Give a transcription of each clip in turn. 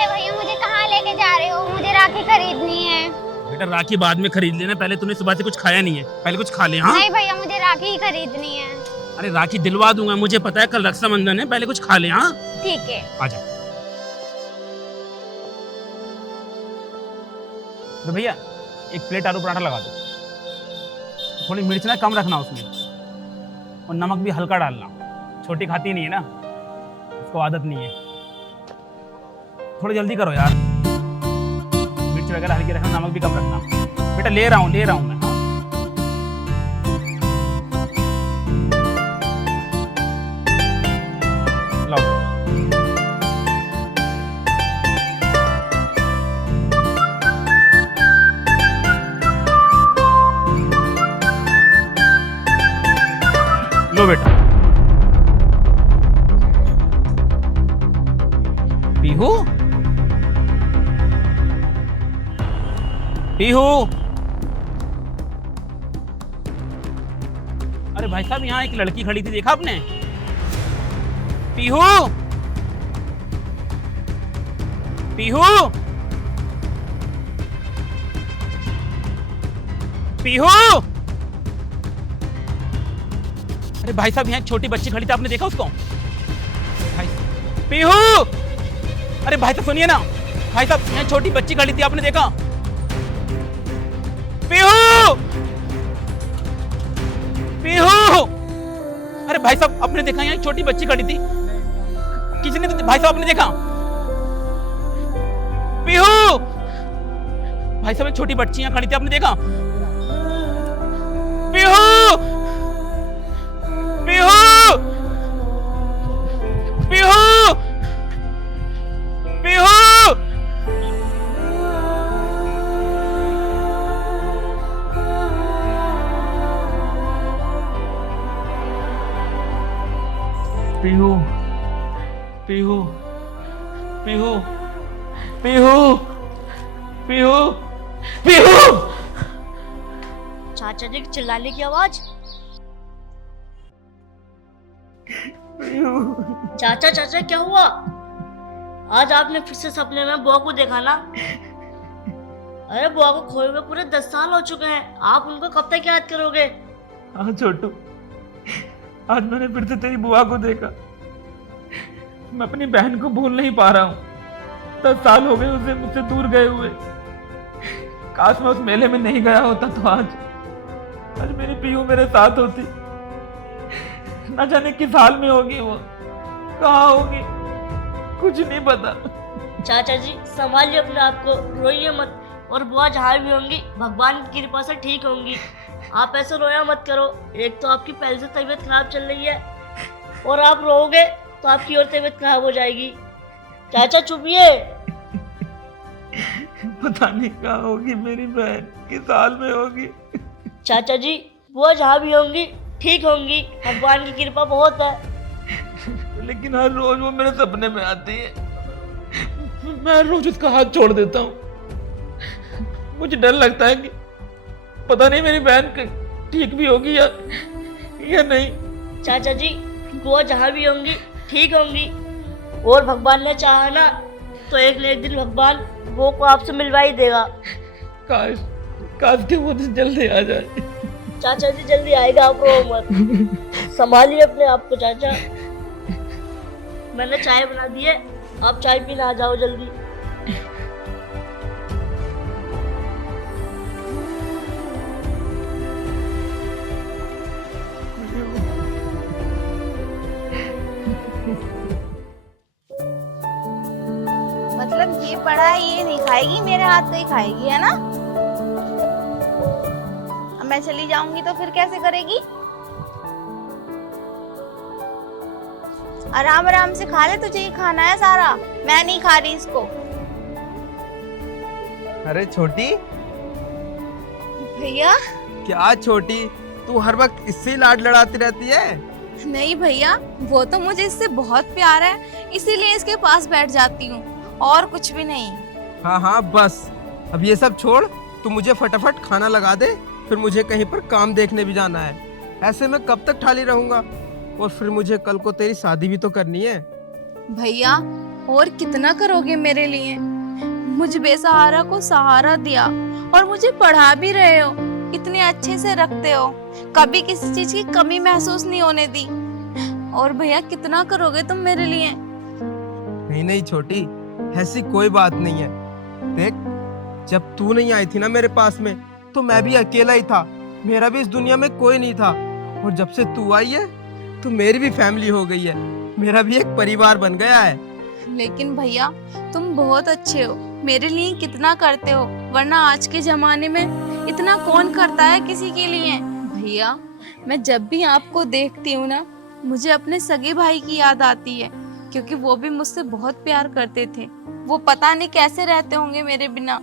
अरे भैया मुझे कहाँ लेके जा रहे हो? मुझे राखी खरीदनी है। बेटा राखी बाद में खरीद लेना, पहले तूने सुबह से कुछ खाया नहीं है, पहले कुछ खा ले। हाँ नहीं भैया मुझे राखी ही खरीदनी है। अरे राखी दिलवा दूंगा, मुझे पता है कल रक्षाबंधन है, पहले कुछ खा ले। हाँ ठीक है। आजा। तो भैया एक प्लेट आलू पराठा लगा दो, थोड़ी मिर्च ना कम रखना उसमें, और नमक भी हल्का डालना। छोटी खाती नहीं है ना, उसको आदत नहीं है। थोड़ी जल्दी करो यार, मिर्च वगैरह हल्की रखना, नमक भी कम रखना। बेटा ले रहा हूँ मैं। लाओ। लो बेटा। पीहू पीहू, अरे भाई साहब यहाँ एक लड़की खड़ी थी, देखा आपने? पीहू पीहू पीहू, अरे भाई साहब यहाँ एक छोटी बच्ची खड़ी थी, आपने देखा उसको? भाई पीहू, अरे भाई साहब सुनिए ना, भाई साहब यहाँ छोटी बच्ची खड़ी थी, आपने देखा? पीहू पीहू, अरे भाई साहब आपने देखा यहाँ एक छोटी बच्ची खड़ी थी, किसी ने तो, भाई साहब आपने देखा? पीहू, भाई साहब एक छोटी बच्ची यहाँ खड़ी थी, आपने देखा? पीहू पीहू पीहू पीहू, पीहू पीहू पीहू पीहू पीहू पीहू। चाचा जी चिल्लाने की आवाज। चाचा चाचा क्या हुआ? आज आपने फिर से सपने में बुआ को देखा ना? अरे बुआ को खोए हुए पूरे 10 साल हो चुके हैं, आप उनको कब तक याद करोगे? हाँ छोटू, आज मैंने फिर से तेरी बुआ को देखा। मैं अपनी बहन को भूल नहीं पा रहा हूँ। 10 साल हो गए उसे मुझसे दूर गए हुए। काश मैं उस मेले में नहीं गया होता तो आज मेरी पीहू मेरे साथ होती। ना जाने किस हाल में होगी वो, कहाँ होगी, कुछ नहीं पता। चाचा जी संभालिए अपने आप को, रोइए मत। और बुआ जहाँ भी होंगी भगवान की कृपा से ठीक होंगी। आप ऐसे रोया मत करो, एक तो आपकी पहले से तबीयत खराब चल रही है, और आप रोओगे तो आपकी और तबीयत खराब हो जाएगी। चाचा चुपिए। पता नहीं कहाँ होगी मेरी बहन, किस हाल में होगी। चाचा जी बुआ जहाँ भी होंगी ठीक होंगी, भगवान की कृपा बहुत है। लेकिन हर रोज वो मेरे सपने में आती है, मैं हर रोज उसका हाथ छोड़ देता हूँ। मुझे डर लगता है कि पता नहीं मेरी बहन ठीक भी होगी या नहीं। चाचा जी बुआ जहाँ भी होंगी ठीक होंगी, और भगवान ने चाहा ना तो एक न एक दिन भगवान वो को आपसे मिलवा ही देगा। काश के वो दिन जल्दी आ जाए। चाचा जी जल्दी आएगा, आप रो मत। संभालिए अपने आप को चाचा। मैंने चाय बना दी है, आप चाय पीने आ जाओ जल्दी। मतलब ये पड़ा है, ये नहीं खाएगी, मेरे हाथ से ही खाएगी, है ना? अब मैं चली जाऊंगी तो फिर कैसे करेगी? आराम आराम से खा ले, तुझे ही खाना है सारा, मैं नहीं खा रही इसको। अरे छोटी। भैया। क्या छोटी, तू हर वक्त इससे ही लाड लड़ाती रहती है? नहीं भैया, वो तो मुझे इससे बहुत प्यार है, इसीलिए इसके पास बैठ जाती हूँ, और कुछ भी नहीं। हाँ हाँ बस, अब ये सब छोड़, तू मुझे फटाफट खाना लगा दे, फिर मुझे कहीं पर काम देखने भी जाना है। ऐसे में कब तक ठाली रहूंगा, और फिर मुझे कल को तेरी शादी भी तो करनी है। भैया और कितना करोगे मेरे लिए? मुझ बेसहारा को सहारा दिया और मुझे पढ़ा भी रहे हो, इतने अच्छे से रखते हो, कभी किसी चीज की कमी महसूस नहीं होने दी। और भैया कितना करोगे तुम मेरे लिए? नहीं नहीं छोटी, ऐसी कोई बात नहीं है। देख, जब तू नहीं आई थी ना मेरे पास में, तो मैं भी अकेला ही था, मेरा भी इस दुनिया में कोई नहीं था। और जब से तू आई है तो मेरी भी फैमिली हो गई है, मेरा भी एक परिवार बन गया है। लेकिन भैया तुम बहुत अच्छे हो, मेरे लिए कितना करते हो, वरना आज के जमाने में इतना कौन करता है किसी के लिए। भैया मैं जब भी आपको देखती हूँ ना, मुझे अपने सगे भाई की याद आती है, क्योंकि वो भी मुझसे बहुत प्यार करते थे। वो पता नहीं कैसे रहते होंगे मेरे बिना,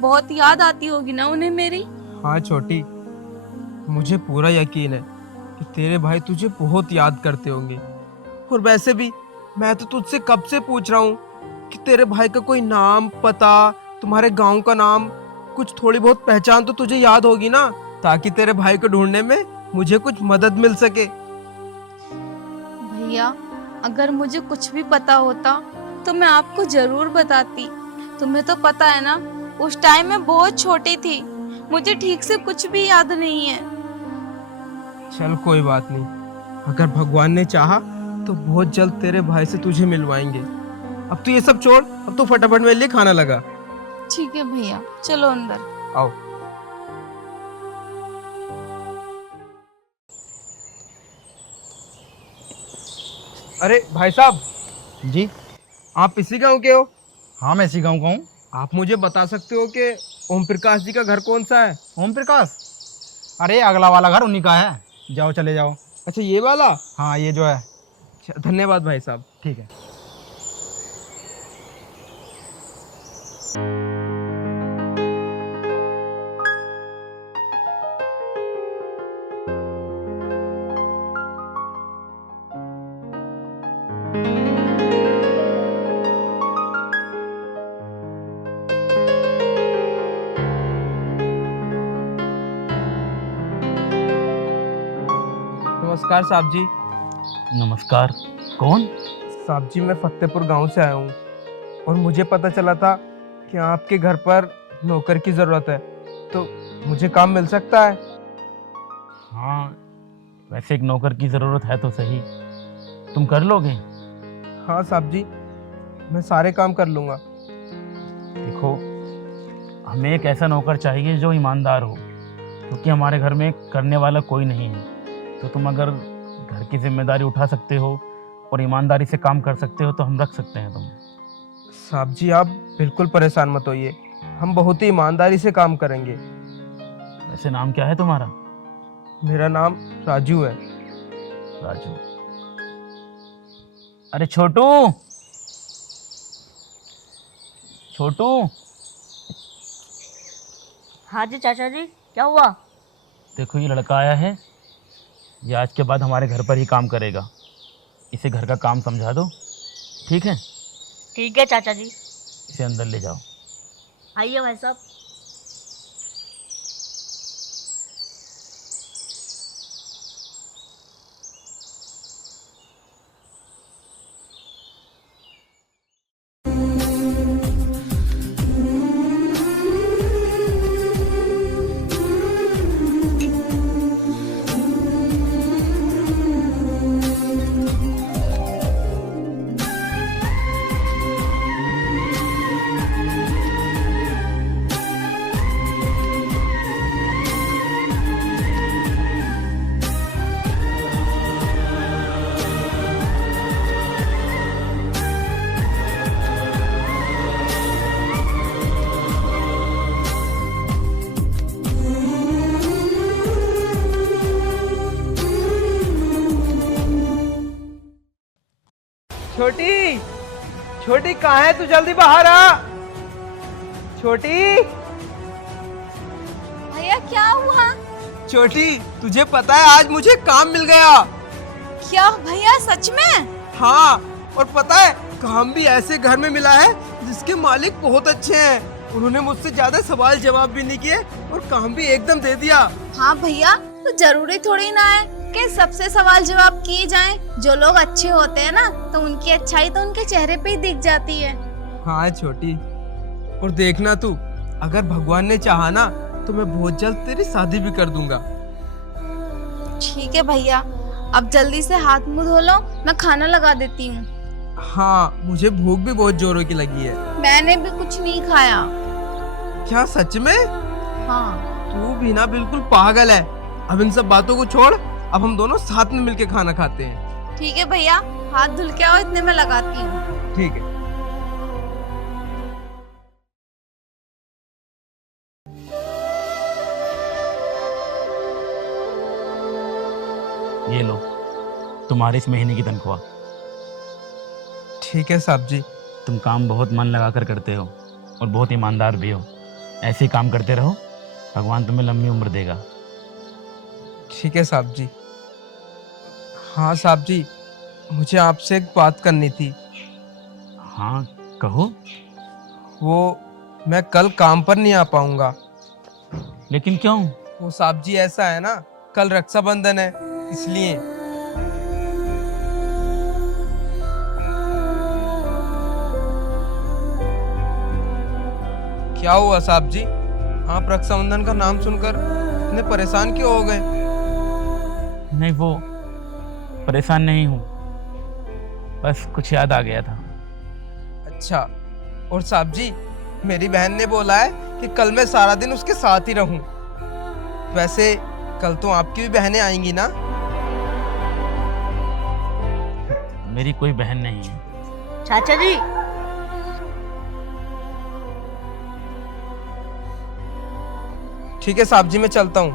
बहुत याद आती होगी ना उन्हें मेरी। हाँ छोटी, मुझे पूरा यकीन है कि तेरे भाई तुझे बहुत याद करते होंगे। और वैसे भी मैं तो तुझसे कब से पूछ रहा हूँ कि तेरे भाई का कोई नाम, पता, तुम्हारे गांव का नाम, कुछ थोड़ी बहुत पहचान तो तुझे याद होगी ना, ताकि तेरे भाई को ढूंढने में मुझे कुछ मदद मिल सके। भैया अगर मुझे कुछ भी पता होता तो मैं आपको जरूर बताती। तुम्हें तो पता है ना, उस टाइम मैं बहुत छोटी थी, मुझे ठीक से कुछ भी याद नहीं है। चल कोई बात नहीं, अगर भगवान ने चाहा तो बहुत जल्द तेरे भाई से तुझे मिलवाएंगे। अब तू ये सब छोड़, अब तो फटाफट मेरे लिए खाना लगा। ठीक है भैया, चलो अंदर। आओ। अरे भाई साहब जी आप इसी गांव के हो? हाँ, मैं इसी गाँव का हूँ। आप मुझे बता सकते हो कि ओम प्रकाश जी का घर कौन सा है? ओम प्रकाश? अरे अगला वाला घर उन्हीं का है, जाओ चले जाओ। अच्छा ये वाला? हाँ ये जो है। अच्छा, धन्यवाद भाई साहब। ठीक है। नमस्कार साहब जी। नमस्कार, कौन? साहब जी मैं फतेहपुर गांव से आया हूँ और मुझे पता चला था कि आपके घर पर नौकर की ज़रूरत है, तो मुझे काम मिल सकता है? हाँ, वैसे एक नौकर की ज़रूरत है तो सही, तुम कर लोगे? हाँ साहब जी, मैं सारे काम कर लूँगा। देखो, हमें एक ऐसा नौकर चाहिए जो ईमानदार हो, क्योंकि हमारे घर में करने वाला कोई नहीं है। तो तुम अगर घर की जिम्मेदारी उठा सकते हो और ईमानदारी से काम कर सकते हो तो हम रख सकते हैं तुम्हें। साहब जी आप बिल्कुल परेशान मत होइए, हम बहुत ही ईमानदारी से काम करेंगे। वैसे नाम क्या है तुम्हारा? मेरा नाम राजू है। राजू? अरे छोटू, छोटू। हाँ जी चाचा जी, क्या हुआ? देखो ये लड़का आया है, ये आज के बाद हमारे घर पर ही काम करेगा, इसे घर का काम समझा दो, ठीक है? ठीक है चाचा जी। इसे अंदर ले जाओ। आइए भाई साहब। छोटी, छोटी कहाँ है तू? जल्दी बाहर आ। छोटी, भैया क्या हुआ? छोटी तुझे पता है आज मुझे काम मिल गया। क्या भैया सच में? हाँ, और पता है काम भी ऐसे घर में मिला है जिसके मालिक बहुत अच्छे हैं। उन्होंने मुझसे ज्यादा सवाल जवाब भी नहीं किए और काम भी एकदम दे दिया। हाँ भैया, तो जरूरी थोड़ी ना है कि सबसे सवाल जवाब किए जाएं। जो लोग अच्छे होते हैं ना तो उनकी अच्छाई तो उनके चेहरे पे ही दिख जाती है। हाँ छोटी, और देखना तू, अगर भगवान ने चाहा ना तो मैं बहुत जल्द तेरी शादी भी कर दूंगा। ठीक है भैया, अब जल्दी से हाथ मुंह धो लो, मैं खाना लगा देती हूँ। हाँ, मुझे भूख भी बहुत जोरों की लगी है। मैंने भी कुछ नहीं खाया। क्या सच में? हाँ। तू भी ना बिल्कुल पागल है। अब इन सब बातों को छोड़, अब हम दोनों साथ में मिलके खाना खाते हैं। ठीक है भैया, हाथ धुल के आओ, इतने में लगाती हूँ। ठीक है। ये लो तुम्हारी इस महीने की तनख्वाह। ठीक है साहब जी। तुम काम बहुत मन लगा कर करते हो और बहुत ईमानदार भी हो। ऐसे ही काम करते रहो, भगवान तुम्हें लंबी उम्र देगा। ठीक है साहब जी। हाँ साहब जी, मुझे आपसे एक बात करनी थी। हाँ कहो। वो मैं कल काम पर नहीं आ पाऊंगा। लेकिन क्यों? वो साहब जी ऐसा है ना, कल रक्षाबंधन है इसलिए। क्या हुआ साहब जी, आप रक्षाबंधन का नाम सुनकर इतने परेशान क्यों हो गए? नहीं, वो परेशान नहीं हूँ, बस कुछ याद आ गया था। अच्छा, और साहब जी मेरी बहन ने बोला है कि कल मैं सारा दिन उसके साथ ही रहूं। वैसे कल तो आपकी भी बहनें आएंगी ना? मेरी कोई बहन नहीं है। चाचा जी, ठीक है साहब जी, मैं चलता हूँ।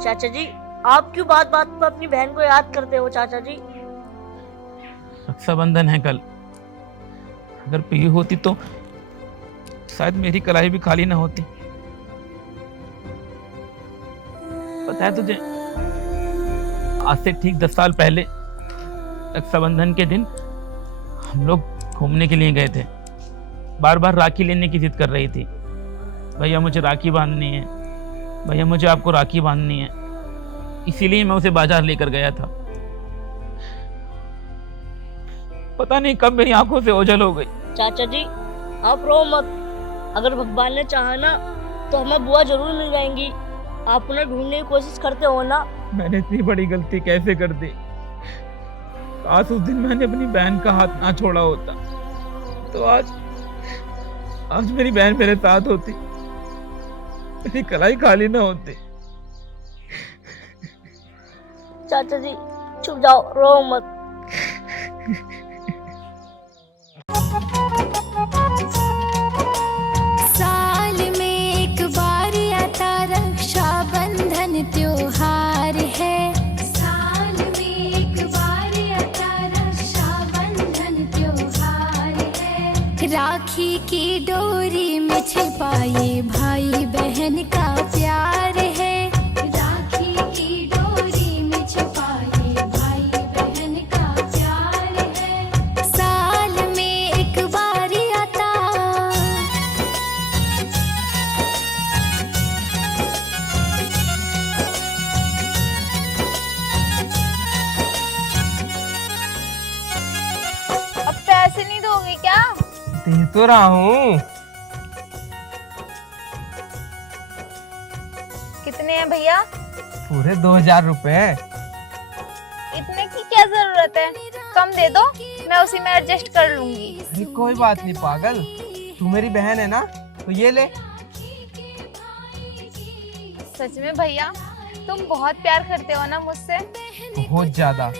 चाचा जी, आप क्यों बात बात पर अपनी बहन को याद करते हो चाचा जी? रक्षाबंधन है कल, अगर पी होती तो शायद मेरी कलाई भी खाली ना होती। पता है तुझे, आज से ठीक 10 साल पहले रक्षाबंधन के दिन हम लोग घूमने के लिए गए थे। बार बार राखी लेने की जिद कर रही थी, भैया मुझे राखी बांधनी है, भैया मुझे आपको राखी बांधनी है। इसीलिए मैं उसे बाजार लेकर गया था। पता नहीं कब मेरी आंखों से ओझल हो गई। चाचा जी, आप रो मत। अगर भगवान ने चाहा ना तो हमें बुआ जरूर मिल जाएंगी। आप उन्हें ढूंढने की कोशिश करते हो ना। मैंने इतनी बड़ी गलती कैसे कर दी? काश उस दिन मैंने अपनी बहन का हाथ ना छोड़ा होता तो आज मेरी बहन मेरे साथ होती, मेरी कलाई खाली ना होती। चाचा जी चुप जाओ, रो मत। साल में एक बार आता रक्षाबंधन त्योहार है। साल में एक बार आता रक्षाबंधन त्योहार है। राखी की डोरी में छिपाए भाई बहन का प्यार है। राखी की डोरी में छिपाए भाई बहन का प्यार है। साल में एक बार आता। अब पैसे नहीं दोगे क्या? दे तो रहा हूँ। कितने हैं भैया? पूरे 2000 रुपए। इतने की क्या जरूरत है, कम दे दो, मैं उसी में एडजस्ट कर लूंगी। अरे कोई बात नहीं पागल, तू मेरी बहन है ना, तो ये ले। सच में भैया, तुम बहुत प्यार करते हो ना मुझसे। बहुत ज्यादा।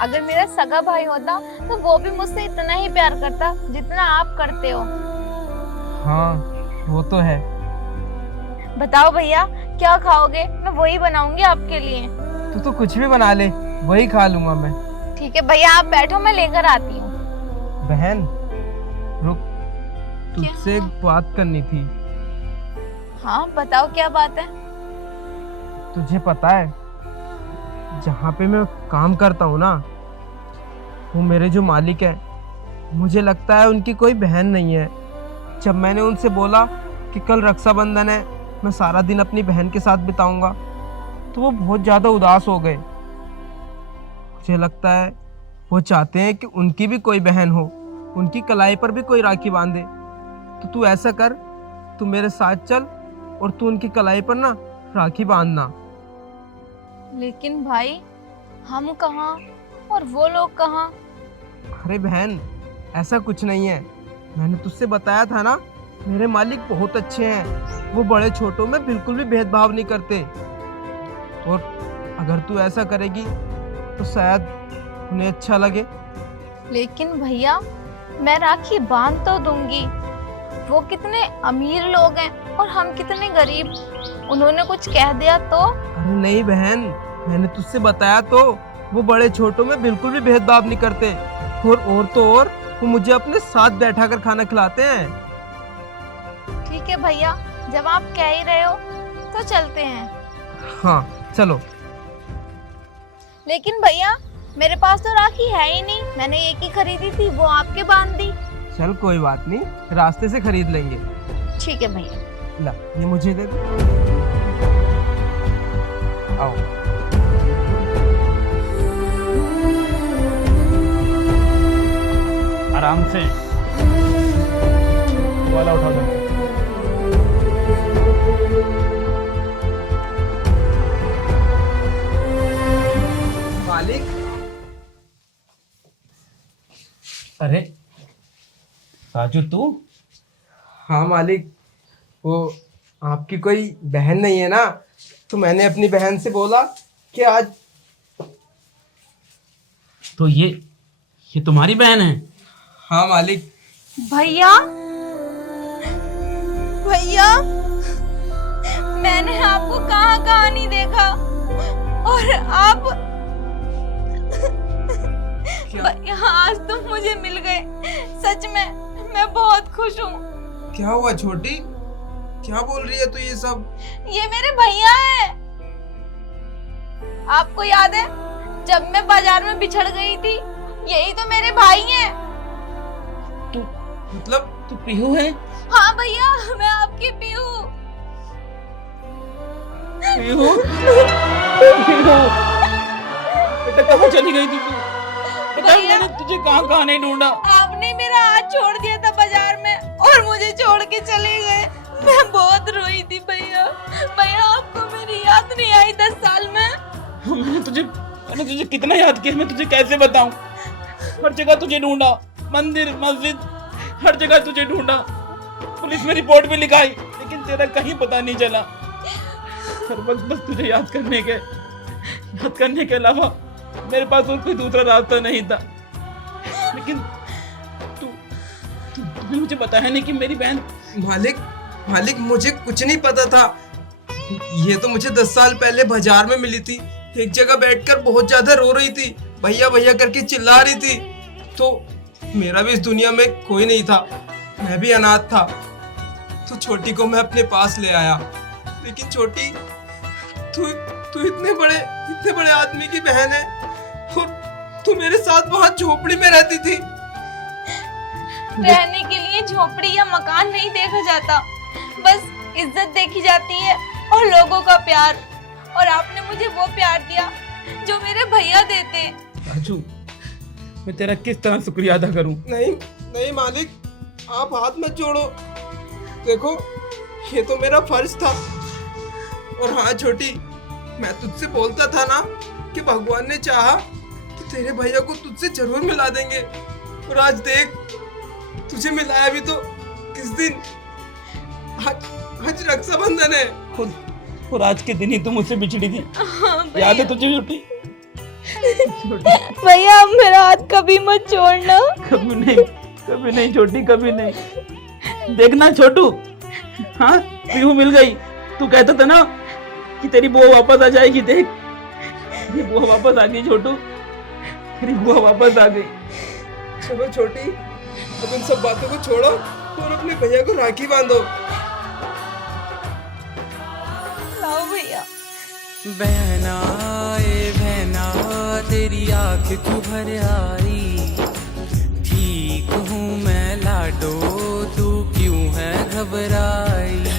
अगर मेरा सगा भाई होता तो वो भी मुझसे इतना ही प्यार करता जितना आप करते हो। हाँ वो तो है। बताओ भैया, क्या खाओगे? मैं वही बनाऊंगी आपके लिए। तू तो कुछ भी बना ले, वही खा लूंगा मैं। ठीक है भैया, आप बैठो, मैं लेकर आती हूँ। बहन रुक, तुझसे एक बात करनी थी। हाँ बताओ, क्या बात है? तुझे पता है, जहाँ पे मैं काम करता हूँ ना, वो मेरे जो मालिक है, मुझे लगता है उनकी कोई बहन नहीं है। जब मैंने उनसे बोला कि कल रक्षाबंधन है, मैं सारा दिन अपनी बहन के साथ बिताऊंगा, तो वो बहुत ज़्यादा उदास हो गए। मुझे लगता है वो चाहते हैं कि उनकी भी कोई बहन हो, उनकी कलाई पर भी कोई राखी बांधे। तो तू ऐसा कर, तू मेरे साथ चल और तू उनकी कलाई पर ना राखी बांधना। लेकिन भाई हम कहाँ और वो लोग कहाँ? अरे बहन, ऐसा कुछ नहीं है। मैंने तुझसे बताया था ना, मेरे मालिक बहुत अच्छे हैं। वो बड़े छोटों में बिल्कुल भी भेदभाव नहीं करते। और अगर तू ऐसा करेगी तो शायद उन्हें अच्छा लगे। लेकिन भैया मैं राखी बांध तो दूंगी, वो कितने अमीर लोग हैं और हम कितने गरीब। उन्होंने कुछ कह दिया तो? अरे नहीं बहन, मैंने तुझसे बताया तो, वो बड़े छोटों में बिल्कुल भी भेदभाव नहीं करते। और तो और वो मुझे अपने साथ बैठा कर खाना खिलाते हैं। ठीक है भैया, जब आप कह ही रहे हो तो चलते हैं। हाँ चलो। लेकिन भैया मेरे पास तो राखी है ही नहीं, मैंने एक ही खरीदी थी, वो आपके बांध दी। चल कोई बात नहीं, रास्ते से खरीद लेंगे। ठीक है भैया। ला, ये मुझे दे दे। आओ। आराम से वाला उठा दो। मालिक। अरे राजू तू? हाँ मालिक, वो आपकी कोई बहन नहीं है ना, तो मैंने अपनी बहन से बोला कि आज। तो ये तुम्हारी बहन है? हाँ मालिक। भैया भैया मैंने आपको कहाँ कहाँ नहीं देखा, और आप भैया आज तुम मुझे मिल गए। सच में मैं बहुत खुश हूँ। क्या हुआ छोटी, क्या बोल रही है तू ये सब? ये मेरे भैया हैं। आपको याद है जब मैं बाजार में बिछड़ गई थी, यही तो मेरे भाई हैं। मतलब तू पीहू है? हाँ भैया, मैं आपकी पीहू। पीहू? पीहू? बेटा कहाँ चली गई थी तू? बेटा मैंने तुझे कहाँ कहाँ नहीं ढूंढा। आपने मेरा हाथ छोड़ दिया था बाजार में और मुझे छोड़ के चले गए। मैं बहुत रोई थी भैया। भैया आपको मेरी याद नहीं आई 10 साल में? मैंने तुझे कितना याद किया, मैं तुझे कैसे बताऊं। हर जगह तुझे ढूंढा, मंदिर मस्जिद हर जगह तुझे ढूंढा, पुलिस में रिपोर्ट भी लिखाई, लेकिन तेरा कहीं पता नहीं चला। हर वक्त बस तुझे याद करने के अलावा मेरे पास और कोई दूसरा रास्ता नहीं था। लेकिन तूने मुझे बताया नहीं कि मेरी बहन। मालिक मुझे कुछ नहीं पता था। ये तो मुझे 10 साल पहले बाजार में मिली थी। एक जगह बैठकर बहुत ज्यादा रो रही थी, भैया भैया करके चिल्ला रही थी। तो मेरा भी इस दुनिया में कोई नहीं था, मैं भी अनाथ था। तो छोटी को मैं अपने पास ले आया। लेकिन छोटी, तू इतने बड़े आदमी की बहन है और तू मेरे साथ वहां झोपड़ी में रहती थी। रहने के लिए झोपड़ी या मकान नहीं देखा जाता, बस इज्जत देखी जाती है और लोगों का प्यार। और आपने मुझे वो प्यार दिया जो मेरे भैया देते। राजू, मैं तेरा किस तरह शुक्रिया अदा करूं? नहीं मालिक, आप हाथ मत जोड़ो। देखो, ये तो मेरा फर्ज था। और हाँ छोटी, मैं तुझसे बोलता था ना कि भगवान ने चाहा तो तेरे भैया को तुझसे जरूर मिला देंगे। और आज देख, तुझे मिलाया भी तो किस दिन? आज रक्षाबंधन है। और आज के दिन ही तुम मुझसे बिछड़ी थी। याद है तुझे छोटी? भैया अब मेरा हाथ कभी मत छोड़ना। कभी नहीं छोटी, कभी नहीं। देखना छोटू, हाँ पीहू मिल गई। तू कहता था ना कि तेरी बुआ वापस आ जाएगी। देख, ये बुआ वापस आ गई छोटू, तेरी बुआ वापस आ गई। चलो छोटी, अब इन सब बातों को छोड़ो और अपने भैया को राखी बांधो। लाओ भैया। बहना ए बहना, तेरी आँख क्यों भर आई? ठीक हूँ मैं लाडो, तू क्यों है घबराई